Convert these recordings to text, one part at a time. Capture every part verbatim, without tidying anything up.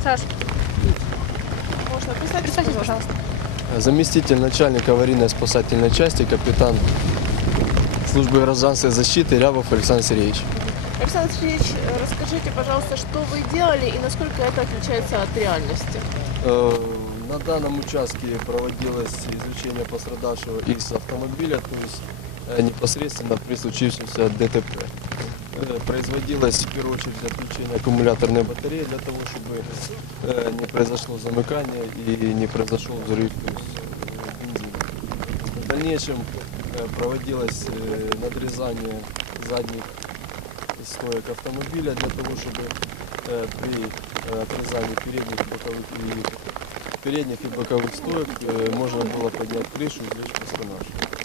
Саш, Можно представить, представьтесь, пожалуйста. Заместитель начальника аварийно-спасательной части, капитан службы гражданской защиты Рябов Александр Сергеевич. Александр Сергеевич, расскажите, пожалуйста, что вы делали и насколько это отличается от реальности? Э, На данном участке проводилось изучение пострадавшего из автомобиля, то есть э, непосредственно при случившемся ДТП. Э, Производилось в первую очередь отключение аккумуляторной батареи для того, чтобы э, не произошло замыкание и не произошел взрыв, то есть, э, бензина. В дальнейшем э, проводилось э, надрезание задних стоек автомобиля для того, чтобы э, при э, отрезании передних, боковых и, передних и боковых стоек э, можно было поднять крышу и извлечь персонаж.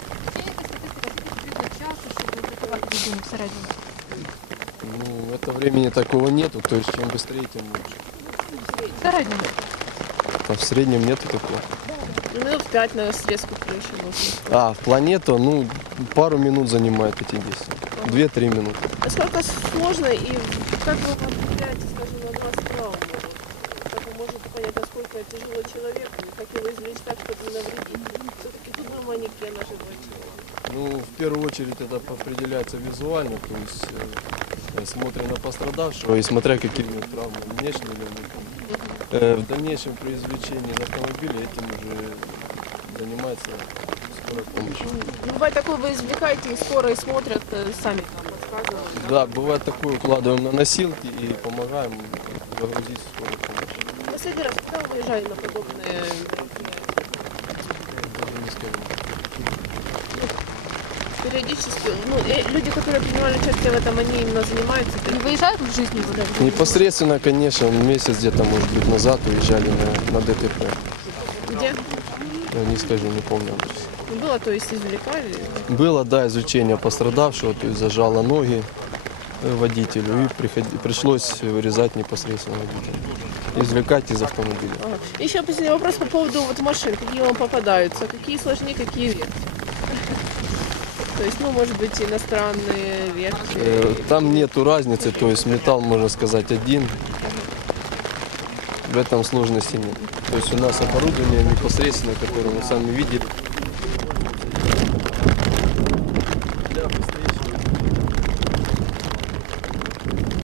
В середньому. Ну, это времени такого нету, то есть чем быстрее, тем лучше. В середньому. А в среднем нету такого. Минут в пять на срезку крыши нужно. А, в планету, ну, пару минут занимает эти действия. Две-три минуты. Насколько сложно и как вы определяете, скажем, на два травмы? Как вы можете понять, насколько тяжело человеку и как его извлечь так, чтобы не навредить? Все-таки тут на манекена живое тело. Ну, в первую очередь это определяется визуально, то есть э, смотря на пострадавшего и смотря какие у него травмы, внешние или внутренние. Э, в дальнейшем при извлечении из автомобиля этим уже занимается скорая помощь. Ну, бывает такое, вы извлекаете и скоро и смотрят, э, сами там подсказывают. Да, бывает такое, укладываем на носилки и помогаем загрузить в скорую помощь. Последний раз, когда вы выезжали на подобные Даже не скажу. периодически, ну, э, люди, которые принимали участие в этом, они именно занимаются Не этим? выезжают в жизни? Непосредственно, конечно, месяц где-то, может быть, назад уезжали на, на ДТП. Где? Я не скажу, не помню. Ну, было, то есть извлекали. Было, да, изучение пострадавшего, то есть зажало ноги э, водителю и приходи- пришлось вырезать непосредственно водителя. Извлекать из автомобиля. Ага. Еще последний вопрос по поводу вот машин, какие вам попадаются, какие сложнее, какие легче. То есть, ну, может быть, иностранные версии. Э, Там нету разницы, то есть металл, можно сказать, один. В этом сложности нет. То есть у нас оборудование непосредственно, которое вы сами видели,